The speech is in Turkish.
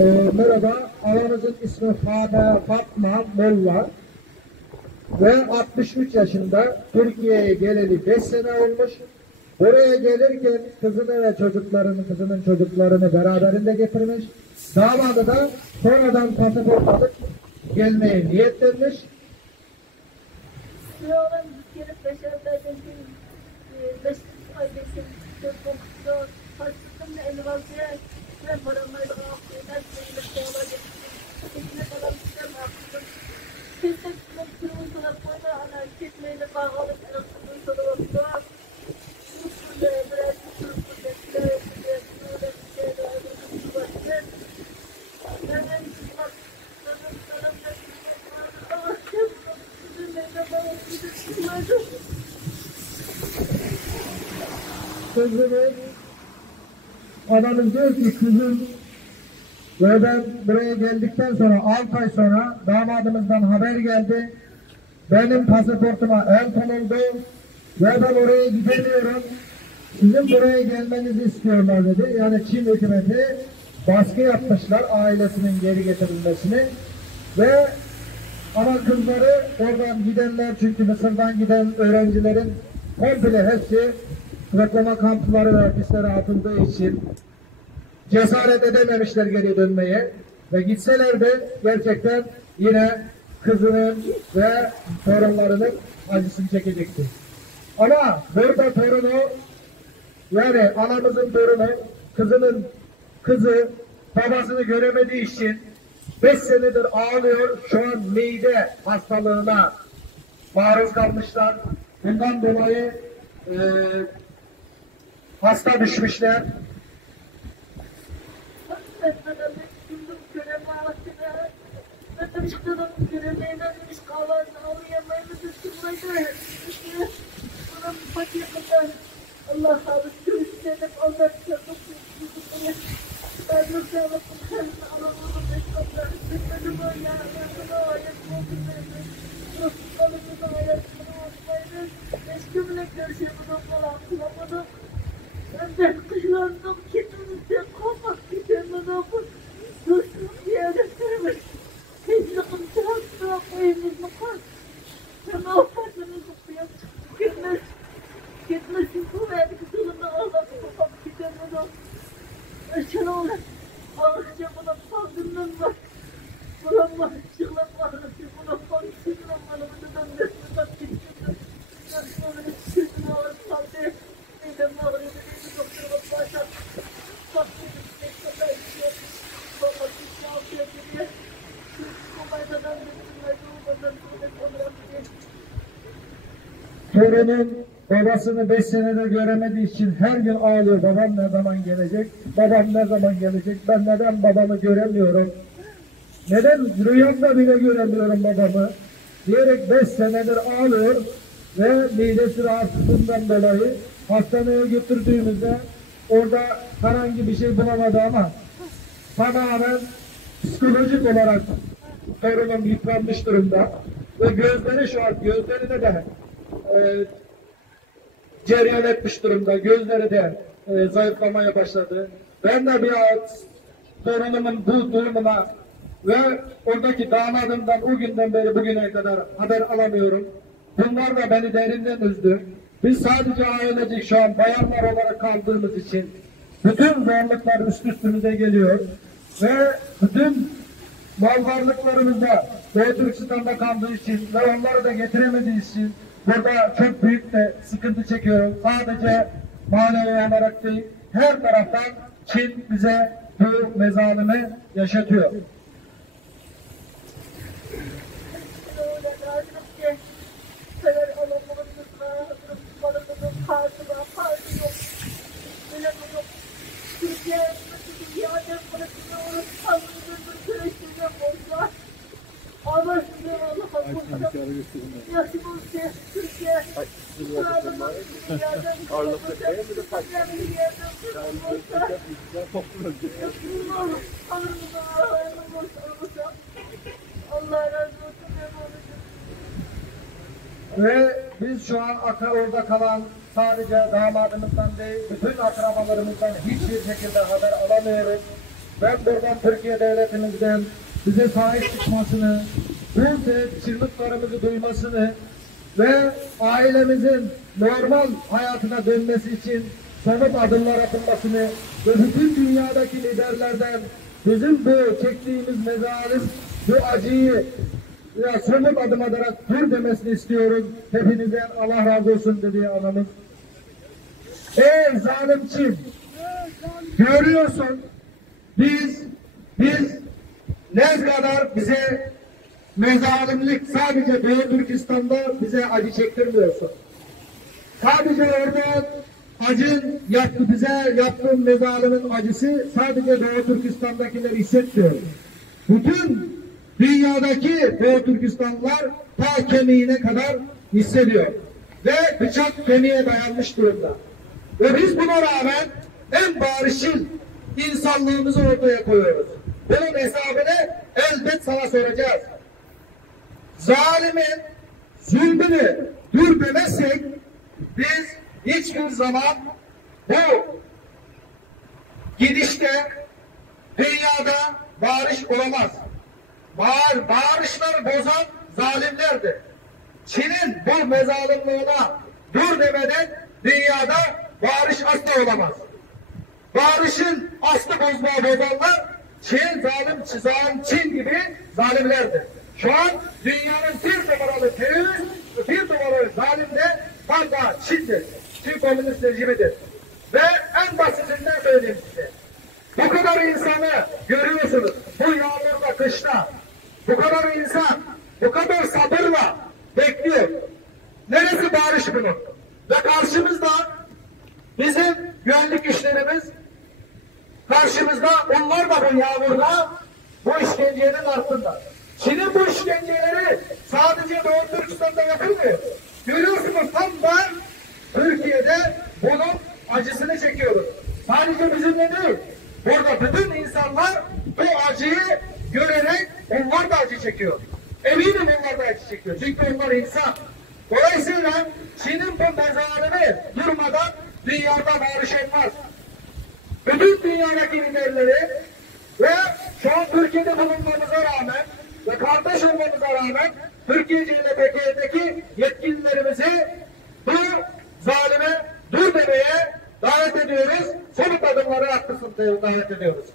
Merhaba, anamızın ismi Fatma Molla ve 63 yaşında, Türkiye'ye geleli 5 sene olmuş. Buraya gelirken kızını ve kızının çocuklarını beraberinde getirmiş. Damadı da sonradan pasaport alıp gelmeye niyetlenmiş. Kızımız, adamın diyor ki kızım ve ben buraya geldikten sonra 6 ay sonra damadımızdan haber geldi. Benim pasaportuma el konuldu ve ben oraya gidemiyorum. Sizin buraya gelmenizi istiyorlar dedi. Yani Çin hükümeti baskı yapmışlar ailesinin geri getirilmesini ve ama kızları oradan gidenler, çünkü Mısır'dan giden öğrencilerin komple hepsi reklama kampları ve hapislere atıldığı için cesaret edememişler geri dönmeye ve gitseler de gerçekten yine kızının ve torunlarının acısını çekecekti. Ama burada torunu, yani anamızın torunu, kızının kızı babasını göremediği için 5 senedir ağlıyor. Şu an mide hastalığına maruz kalmışlar. Bundan dolayı hasta düşmüşler. Allah kışlandım, kesinlikle kopmak gidemem. Dostum yere sürmüş. Hiç sıkıntı yok, evimiz bakar. Sen affediniz okuyan. Gitmesin bu verdi kızılında Allah kopmak gidemem. Eşen olur. Ağırca buna saldırından var. Buram var, çıkmak var. Buna konuşuyorum bana. Buradan beslemek gittim. Nasıl olur, sözünü alır saldı. Neyden var, Torunun babasını 5 senedir göremediği için her gün ağlıyor. Babam ne zaman gelecek? Babam ne zaman gelecek? Ben neden babamı göremiyorum? Neden rüyamda bile göremiyorum babamı? Diyerek 5 senedir ağlıyor ve midesi rahatsızlığından dolayı hastaneye götürdüğümüzde orada herhangi bir şey bulamadı ama tamamen psikolojik olarak torunum yıpranmış durumda ve gözleri şu an gözlerine de cereyan etmiş durumda. Gözleri de zayıflamaya başladı. Ben de bir torunumun bu durumuna ve oradaki damadımdan o günden beri bugüne kadar haber alamıyorum. Bunlar da beni derinden üzdü. Biz sadece ailecek şu an bayanlar olarak kaldığımız için bütün zorluklar üstümüze geliyor ve bütün mal varlıklarımız da Doğu Türkistan'da kaldığı için ve onları da getiremediği için burada çok büyük de sıkıntı çekiyorum. Sadece manevi olarak değil, her taraftan Çin bize bu mezalimi yaşatıyor. Ve biz şu an orada kalan sadece damadımızdan değil, bütün akrabalarımızdan hiçbir şekilde haber alamıyoruz. Ben buradan Türkiye devletimizden bize sahip çıkmasını, bu çığlıklarımızı duymasını ve ailemizin normal hayatına dönmesi için somut adımlar atılmasını ve bütün dünyadaki liderlerden bizim bu çektiğimiz mezalim, bu acıyı somut adım atarak dur demesini istiyoruz. Hepinizden Allah razı olsun dedi anamız. Ey zalim Çin! Görüyorsun biz ne kadar bize mezalimlik sadece Doğu Türkistan'da bize acı çektirmiyorsun. Sadece orada acın bize yaptığın mezalimin acısı sadece Doğu Türkistan'dakiler hissetmiyor. Bütün dünyadaki Doğu Türkistanlılar ta kemiğine kadar hissediyor. Ve bıçak kemiğe dayanmış durumda. Ve biz buna rağmen en barışçıl insanlığımızı ortaya koyuyoruz. Bunun hesabını elbet sana soracağız. Zalimin zulmünü dur demezsek biz hiçbir zaman bu gidişte dünyada barış olamaz. Barışları bozan zalimlerdir. Çin'in bu mezalimliğine dur demeden dünyada barış asla olamaz. Barışın aslı bozanlar zalim Çin gibi zalimlerdir. Şu an dünyanın bir numaralı terörist, bir numaralı zalim de tam da Çin'dir. Çin komünist rejimidir. Ve en basitinden söyleyeyim size. Bu kadar insanı görüyorsunuz. Bu yağmurda, kışta. Bu kadar insan, bu kadar sabırla bekliyor. Neresi barış bunun? Ve karşımızda bizim güvenlik güçlerimiz, karşımızda onlar da bu yağmurda, bu işkencenin altında. Çin'in bu işkenceleri sadece Doğu Türkistan'da yapılmıyor. Görüyorsunuz tam da Türkiye'de bunun acısını çekiyoruz. Sadece bizimle değil. Burada bütün insanlar bu acıyı görerek onlar da acı çekiyor. Eminim onlar da acı çekiyor. Çünkü onlar insan. Dolayısıyla Çin'in bu mezarını durmadan dünyada barış olmaz. Bütün dünyadaki liderleri ve şu an Türkiye'de bulunmamıza rağmen ve kardeş olmamıza rağmen Türkiye CNPK'deki yetkililerimizi bu zalime dur demeye davet ediyoruz. Somut adımları attırsın diye davet ediyoruz.